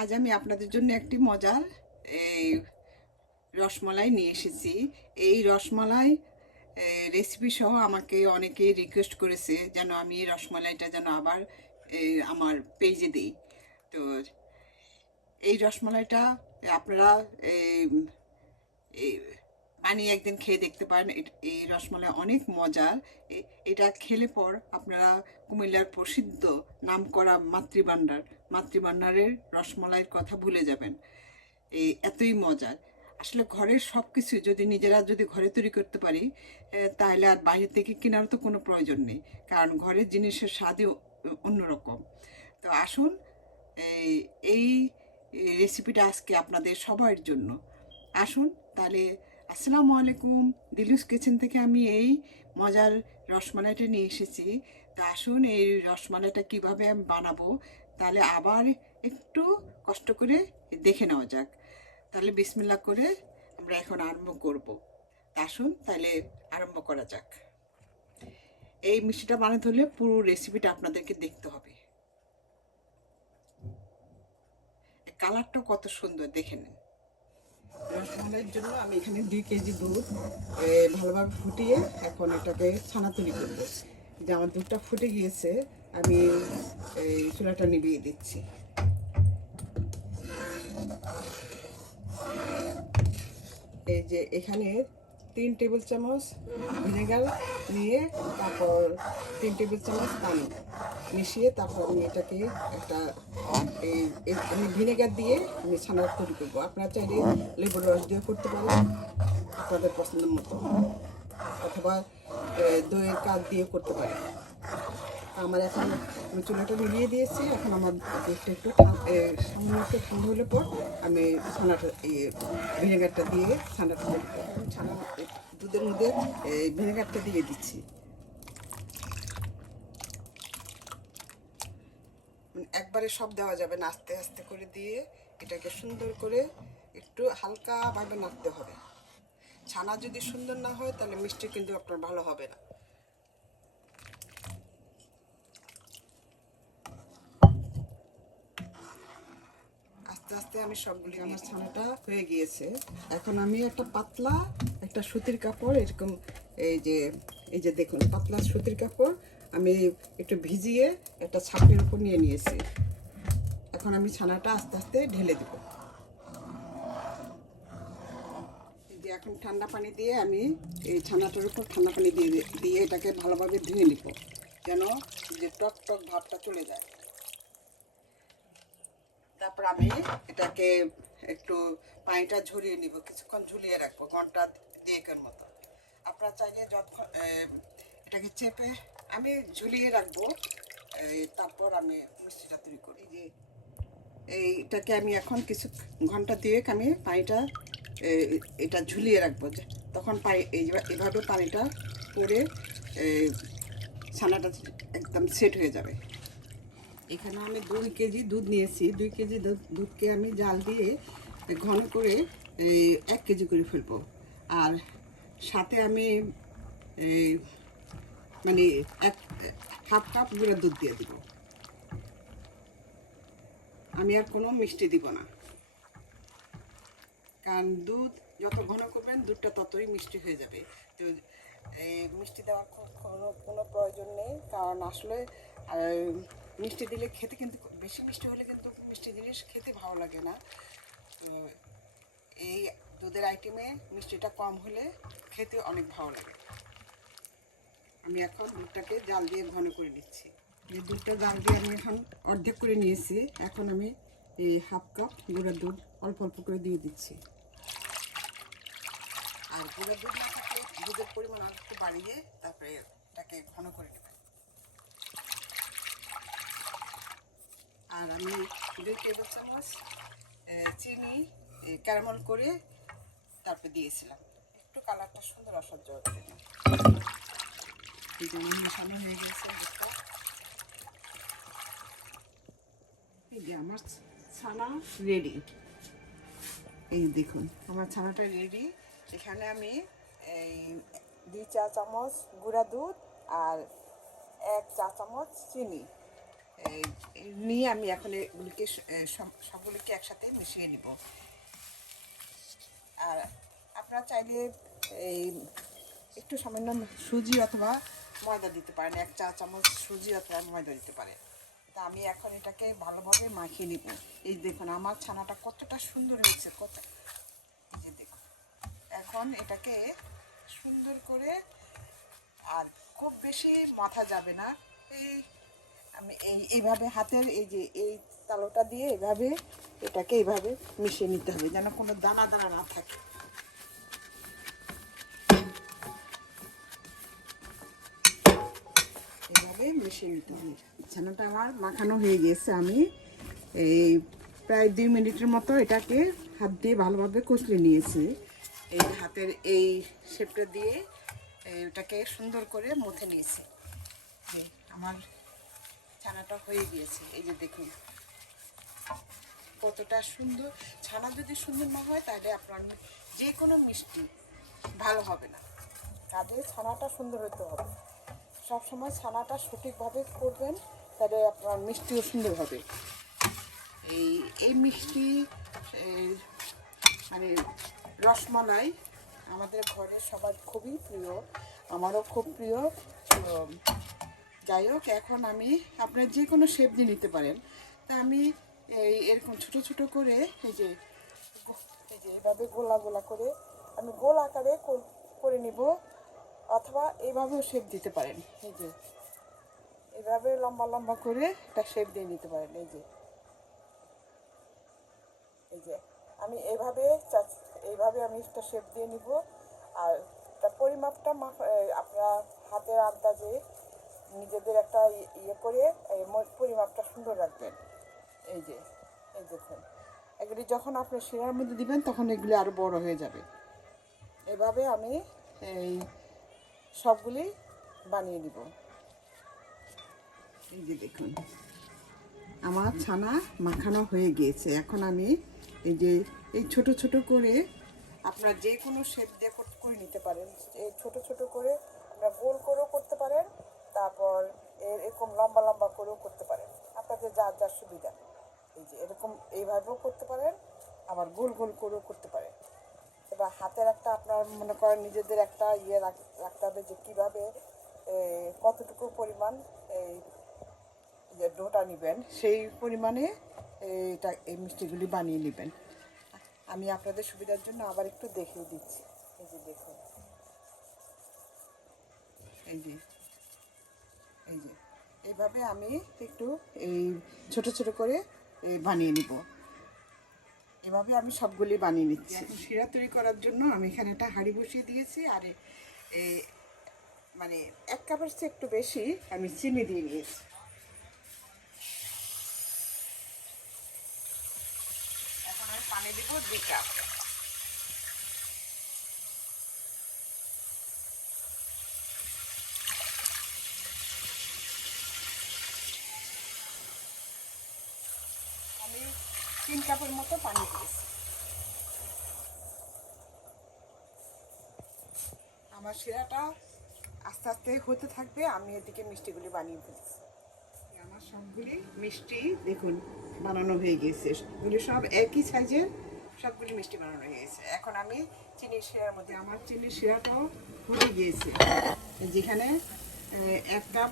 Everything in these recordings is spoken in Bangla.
আজ আমি আপনাদের জন্য একটি মজার এই রসমালাই নিয়ে এসেছি। এই রসমালাই রেসিপি সহ আমাকে অনেকে রিকোয়েস্ট করেছে যেন আমি এই রসমালাইটা যেন আবার আমার পেজে দিই। তো এই রসমালাইটা আপনারা এই বানিয়ে একদিন খেয়ে দেখতে পারেন। এই রসমালাই অনেক মজার। এটা খেলে পর আপনারা কুমিল্লার প্রসিদ্ধ নামকরা মাতৃভান্ডারের রসমালাইয়ের কথা ভুলে যাবেন। এই এতই মজার। আসলে ঘরের সব কিছু যদি নিজেরা যদি ঘরে তৈরি করতে পারি, তাহলে আর বাইরে থেকে কেনার তো কোনো প্রয়োজন নেই, কারণ ঘরের জিনিসের স্বাদই অন্যরকম। তো আসুন, এই এই রেসিপিটা আজকে আপনাদের সবার জন্য। আসুন তাহলে। আসসালামু আলাইকুম। দিলুস কিচেন থেকে আমি এই মজার রসমালাইটা নিয়ে এসেছি। তা আসুন, এই রসমালাইটা কীভাবে আমি বানাবো তাহলে আবার একটু কষ্ট করে দেখে নেওয়া যাক। তাহলে বিসমিল্লাহ করে আমরা এখন আরম্ভ করব। আসুন তাহলে আরম্ভ করা যাক। এই মিষ্টিটা বানাতে হলে পুরো রেসিপিটা আপনাদেরকে দেখতে হবে। কালারটা কত সুন্দর দেখে নিন। রসমালাইয়ের জন্য আমি এখানে 2 কেজি দুধ ভালোভাবে ফুটিয়ে এখন এটাকে ছানা তৈরি করব। যে আমার দুধটা ফুটে গিয়েছে, আমি এই চুলাটা নিভিয়ে দিচ্ছি। এই যে এখানে 3 টেবিল চামচ ভিনেগার নিয়ে তারপর 3 টেবিল চামচ পানি মিশিয়ে তারপর আমি এটাকে একটা আমি ভিনেগার দিয়ে আমি ছানা তৈরি করবো। আপনারা চাইলে লেবুর রস দিয়ে করতে পারেন আপনাদের পছন্দ মতো, অথবা দইয়ের কাঠ দিয়ে করতে পারেন। আমার এখন আমি চুলাটা নিভিয়ে দিয়েছি। এখন আমার দুধটা একটু সামান্য একটু ঠান্ডা হলে পর আমি ছানাটা ভিনেগারটা দিয়ে ছানাটা ছানা দুধের মধ্যে ভিনেগারটা দিয়ে দিচ্ছি। একবারে সব দেওয়া যাবে না, আস্তে আস্তে করে দিয়ে এটাকে সুন্দর করে একটু হালকাভাবে নাড়তে হবে। ছানা যদি সুন্দর না হয় তাহলে মিষ্টি কিন্তু আপনার ভালো হবে না। আস্তে আস্তে আমি সবগুলি, আমার ছানাটা হয়ে গিয়েছে। এখন আমি একটা পাতলা একটা সুতির কাপড় এরকম এই যে দেখুন, পাতলা সুতির কাপড় আমি একটু ভিজিয়ে একটা ছাপের উপর নিয়ে নিয়েছি। এখন আমি ছানাটা আস্তে আস্তে ঢেলে দেব। এই যে এখন ঠান্ডা পানি দিয়ে আমি এই ছানাটার উপর ঠান্ডা পানি দিয়ে এটাকে ভালোভাবে ধুয়ে নিব, যেন যে টক টক ভাবটা চলে যায়। তারপর আমি এটাকে একটু পানিটা ঝরিয়ে নিব, কিছুক্ষণ ঝুলিয়ে রাখবো, ঘন্টা 2 মতো। আপনারা চাইলে যতক্ষণ এটাকে চেপে আমি ঝুলিয়ে রাখবো। তারপর আমি মিষ্টিটা তৈরি করি। যে এইটাকে আমি এখন কিছু ঘন্টা 2 আমি পানিটা এটা ঝুলিয়ে রাখবো, তখন এভাবে পানিটা পরে ছানাটা একদম সেট হয়ে যাবে। এখানে আমি 2 কেজি দুধ নিয়েছি। 2 কেজি দুধকে আমি জাল দিয়ে ঘন করে 1 কেজি করে ফেলবো। আর সাথে আমি মানে হাফ কাপ গুঁড়া দুধ দিয়ে দিব। আমি আর কোনো মিষ্টি দিব না, কারণ দুধ যত ঘন করবেন দুধটা ততই মিষ্টি হয়ে যাবে। তো মিষ্টি দেওয়ার কোনো প্রয়োজন নেই, কারণ আসলে মিষ্টি দিলে খেতে কিন্তু বেশি মিষ্টি হলে কিন্তু মিষ্টি জিনিস খেতে ভালো লাগে না। তো এই দুধের আইটেমে মিষ্টিটা কম হলে খেতে অনেক ভালো লাগে। আমি এখন দুধটাকে জাল দিয়ে ঘন করে নিচ্ছি। এই দুধটা জাল দিয়ে আমি এখন অর্ধেক করে নিয়েছি। এখন আমি এই হাফ কাপ গুঁড়া দুধ অল্প অল্প করে দিয়ে দিচ্ছি। আর গুঁড়া দুধ না থাকলে দুধের পরিমাণ আর একটু বাড়িয়ে তারপরে এটাকে ঘন করে নেবেন। আর আমি 2 টেবিল চামচ চিনি ক্যারামেল করে তারপরে দিয়েছিলাম, একটু কালারটা সুন্দর আসার জন্য। মেশানো হয়ে গেছে দুধটা। এই যে আমার ছানা রেডি। এই দেখুন আমার ছানাটা রেডি। এখানে আমি এই 2 চা চামচ গুঁড়া দুধ আর 1 চা চামচ চিনি নিয়ে আমি এখন এগুলিকে সবগুলিকে একসাথে মিশিয়ে নিব। আর আপনারা চাইলে এই একটু সামান্য সুজি অথবা ময়দা দিতে পারেন, 1 চা চামচ সুজি অথবা ময়দা দিতে পারেন। তা আমি এখন এটাকে ভালোভাবে মাখিয়ে নিব। এই দেখুন আমার ছানাটা কতটা সুন্দর হয়েছে, এই যে দেখুন। এখন এটাকে সুন্দর করে, আর খুব বেশি মাথা যাবে না, আমি এইভাবে হাতের এই তালুটা দিয়ে এটাকে এইভাবে মিশিয়ে নিতে হবে, যেন কোনো দানা দানা না থাকে। এইভাবে মিশিয়ে নিতে হবে। ছানাটা আমার মাখানো হয়ে গেছে। আমি এই প্রায় 2 মিনিটের মতো এটাকে হাত দিয়ে ভালোভাবে কষলে নিয়েছি। এই হাতের এই শেপটা দিয়ে এটাকে সুন্দর করে মুথে নিয়েছি। আমার ছানাটা হয়ে গিয়েছে। এই যে দেখুন কতটা সুন্দর। ছানা যদি সুন্দর না হয় তাহলে আপনার যে কোনো মিষ্টি ভালো হবে না। কাজে ছানাটা সুন্দর হতে হবে। সবসময় ছানাটা সঠিকভাবে করবেন, তাহলে আপনার মিষ্টিও সুন্দর হবে। এই মিষ্টি মানে রসমালাই আমাদের ঘরে সবার খুবই প্রিয়, আমারও খুব প্রিয়। তো যাই হোক, এখন আমি আপনার যে কোনো শেপ দিয়ে নিতে পারেন। তা আমি এরকম ছোট ছোট করে এই যে এভাবে গোলা গোলা করে আমি গোল আকারে করে নিব, অথবা এইভাবেও শেপ দিতে পারেন। এই যে এইভাবে লম্বা লম্বা করে একটা শেপ দিয়ে নিতে পারেন। এই যে আমি এইভাবে আমি একটা শেপ দিয়ে নিব। আর তার পরিমাপটা আপনার হাতের আন্দাজে নিজেদের একটা ইয়ে করে পরিমাপটা সুন্দর রাখবেন। এই দেখুন, এগুলি যখন আপনি শিরার মধ্যে দিবেন তখন এগুলি আরও বড় হয়ে যাবে। এভাবে আমি এই সবগুলি বানিয়ে নিব। এই যে দেখুন আমার ছানা মাখানো হয়ে গিয়েছে। এখন আমি এই ছোট ছোট করে আপনারা যে কোনো শেপ দিয়ে করে নিতে পারেন। এই ছোট ছোট করে আপনারা গোল করেও করতে পারেন, তারপর এরকম লম্বা লম্বা করেও করতে পারেন, আপনাদের যার যার সুবিধা। এই যে এরকম এইভাবেও করতে পারেন, আবার গোল গোল করেও করতে পারেন। এবার হাতের একটা আপনার মনে করেন নিজেদের একটা ইয়ে রাখতে হবে যে কীভাবে কতটুকু পরিমাণ যে ডোটা নেবেন, সেই পরিমাণে এই মিষ্টিগুলি বানিয়ে নেবেন। আমি আপনাদের সুবিধার জন্য আবার একটু দেখিয়ে দিচ্ছি। এই যে দেখুন, এই যে এইভাবে আমি একটু ছোট ছোট করে বানিয়ে নিব। এভাবে আমি সবগুলি বানিয়ে নিচ্ছি। এখন শিরা তৈরি করার জন্য আমি এখানে একটা হাঁড়ি বসিয়ে দিয়েছি, আর মানে 1 কাপের চেয়ে একটু বেশি আমি চিনি দিয়ে নিয়েছি। এখন আমি পানি দিব 2 কাপ। আমি 3 কাপের মতো পানি দিয়েছি। আমার শিরাটা আস্তে আস্তে হতে থাকবে, আমি এদিকে মিষ্টিগুলি বানিয়ে ফেলছি। আমার সবগুলি মিষ্টি দেখুন বানানো হয়ে গিয়েছে। এগুলি সব একই সাইজের, সবগুলি মিষ্টি বানানো হয়ে গেছে। এখন আমি চিনির শিরার মধ্যে, আমার চিনির শিরাটাও হয়ে গিয়েছে। যেখানে 1 কাপ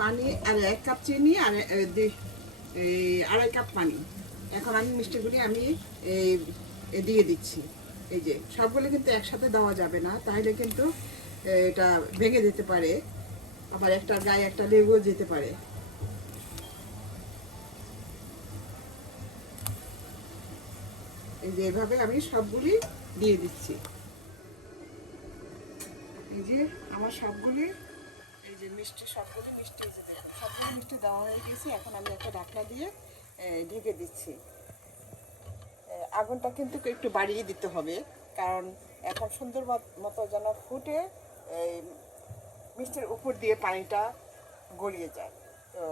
পানি, আর 1 কাপ চিনি, আর 2.5 কাপ পানি। এখন আমি মিষ্টিগুলি দিয়ে দিচ্ছি। এই যে সবগুলো কিন্তু একসাথে দেওয়া যাবে না, তাহলে কিন্তু এটা ভেঙে যেতে পারে, আবার একটা গায়ে একটা লেগেও যেতে পারে। এই যে এভাবে আমি সবগুলি দিয়ে দিচ্ছি। এই যে আমার সবগুলি সবগুলি মিষ্টি দেওয়া হয়ে গেছে। এখন আমি একটা ঢাকনা দিয়ে ঢেকে দিচ্ছি। আগুনটা কিন্তু একটু বাড়িয়ে দিতে হবে, কারণ এখন সুন্দর মতো যেন ফুটে এই মিষ্টির উপর দিয়ে পানিটা গড়িয়ে যায়। তো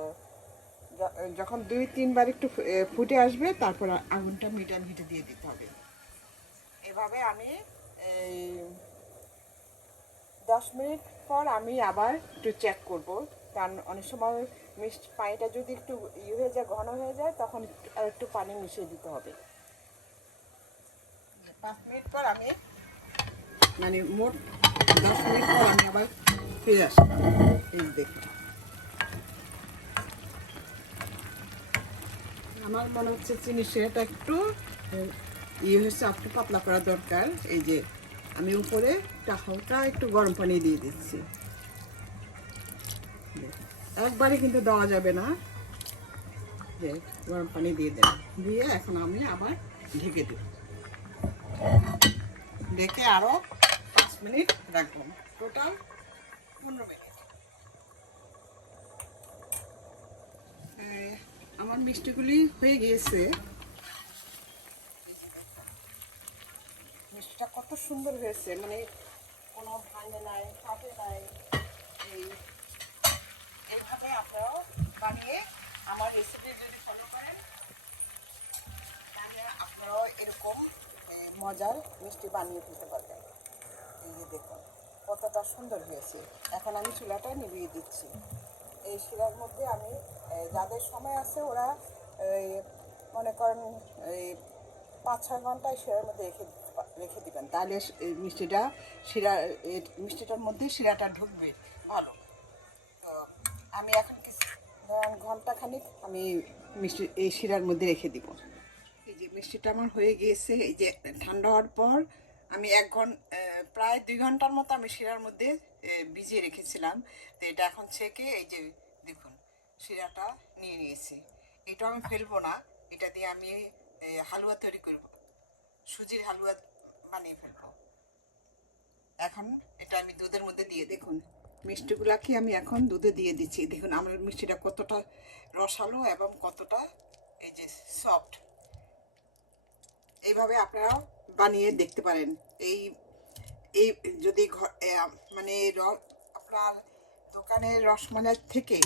যখন 2-3 বার একটু ফুটে আসবে, তারপর আগুনটা মিডিয়াম হিটে দিয়ে দিতে হবে। এভাবে আমি 10 মিনিট পর আমি আবার একটু চেক করব, কারণ অনেক সময় মিষ্টি পানিটা যদি একটু হয়ে যায়, ঘন হয়ে যায়, তখন আর একটু পানি মিশিয়ে দিতে হবে। 5 মিনিট পর আমি মানে মোট 10 মিনিট পর আমি আবার ফিরে আসলাম। এই দেখুন, আমার মনে হচ্ছে চিনি শিরাটা একটু হচ্ছে, একটু পাতলা করা দরকার। এই যে আমি উপরে হালকা একটু গরম পানি দিয়ে দিচ্ছি। একবারে কিন্তু দেওয়া যাবে না, যে গরম পানি দিয়ে দেবেন। দিয়ে এখন আমি আবার ঢেকে দেব, ঢেকে আরও 5 মিনিট রাখবো, টোটাল 15 মিনিট। আমার মিষ্টিগুলি হয়ে গিয়েছে। মিষ্টিটা কত সুন্দর হয়েছে, মানে কোনো ভাঙে নাই, ফাটে নাই। এইভাবে আপনারাও বানিয়ে আমার রেসিপি যদি ফলো করেন, তাহলে আপনারাও এরকম মজার মিষ্টি বানিয়ে ফেলতে পারবেন। এই যে দেখুন কতটা সুন্দর হয়েছে। এখন আমি চুলাটা নিভিয়ে দিচ্ছি। এই শিরার মধ্যে আমি যাদের সময় আছে ওরা মনে করেন এই 5-6 ঘন্টা এই শিরার মধ্যে রেখে দিবেন, তাহলে এই মিষ্টিটা মিষ্টিটার মধ্যে শিরাটা ঢুকবে ভালো। তো আমি এখন কিছু ঘন্টাখানিক আমি মিষ্টি এই শিরার মধ্যে রেখে দিব। এই যে মিষ্টিটা আমার হয়ে গিয়েছে। এই যে ঠান্ডা হওয়ার পর আমি প্রায় 2 ঘন্টার মতো আমি শিরার মধ্যে ভিজিয়ে রেখেছিলাম। তো এটা এখন ছেঁকে এই যে দেখুন শিরাটা নিয়ে নিয়েছি। এটা আমি ফেলবো না, এটা দিয়ে আমি হালুয়া তৈরি করব, সুজির হালুয়া বানিয়ে ফেলবো। এখন এটা আমি দুধের মধ্যে দিয়ে দেখুন মিষ্টিগুলাকে আমি এখন দুধে দিয়ে দিচ্ছি। দেখুন আমার মিষ্টিটা কতটা রসালো এবং কতটা এই যে সফট। এইভাবে আপনারাও বানিয়ে দেখতে পারেন। এই এই যদি মানে আপনার দোকানের রসমালাই থেকে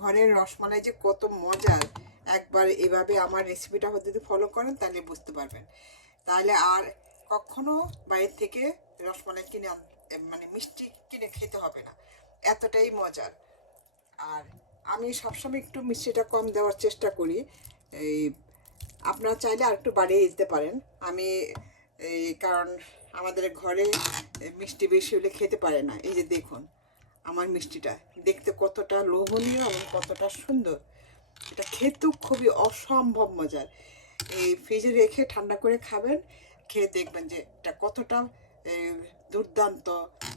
ঘরের রসমালাই যে কত মজার, একবার এভাবে আমার রেসিপিটা যদি ফলো করেন তাহলে বুঝতে পারবেন। তাহলে আর কখনো বাইরে থেকে রসমালাই মানে মিষ্টি কিনে খেতে হবে না, এতটাই মজার। আর আমি সবসময় একটু মিষ্টিটা কম দেওয়ার চেষ্টা করি। এই আপনারা চাইলে আর একটু বাড়িয়ে দিতে পারেন। আমি কারণ আমাদের ঘরে মিষ্টি বেশি হলে খেতে পারে না। এই যে দেখুন আমার মিষ্টিটা দেখতে কতটা লোভনীয় এবং কতটা সুন্দর, এটা খেতেও খুবই অসম্ভব মজার। এই ফ্রিজে রেখে ঠান্ডা করে খাবেন, খেয়ে দেখবেন যে এটা কতটা দুর্দান্ত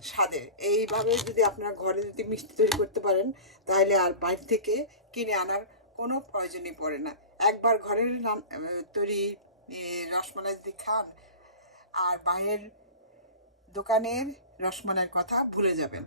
স্বাদের। এইভাবে যদি আপনারা ঘরে যদি মিষ্টি তৈরি করতে পারেন, তাহলে আর বাইরে থেকে কিনে আনার কোনো প্রয়োজনই পড়ে না। একবার ঘরের তৈরি রসমালাই যদি খান, আর বাইরের দোকানের রসমালাইয়ের কথা ভুলে যাবেন।